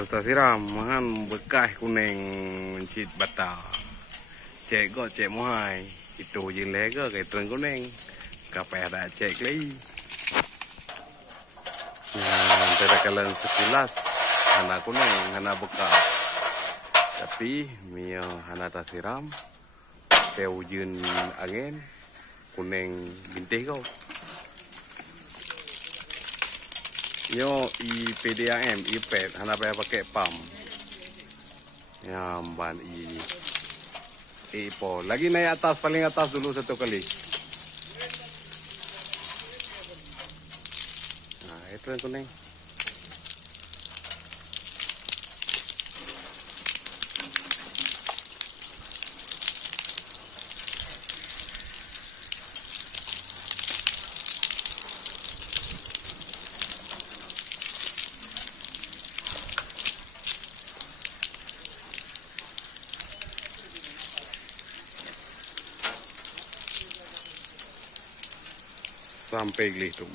harus tak siram, mahan bekah kuning mencit bata. Cek kok cek mohai, itu jelek ke kayak terang kuning, kapai ada cek lagi. Nah, tidak kalian sekilas, hana kuning, hana bekah. Tapi mio hana tak siram, kayak hujan angin, kuning bintih kau. Yo i PDAM i pet hana pakai pam. Ya ban i po. Lagi naik atas paling atas dulu satu kali. Nah, itu yang kuning. Sampai gelih tuh.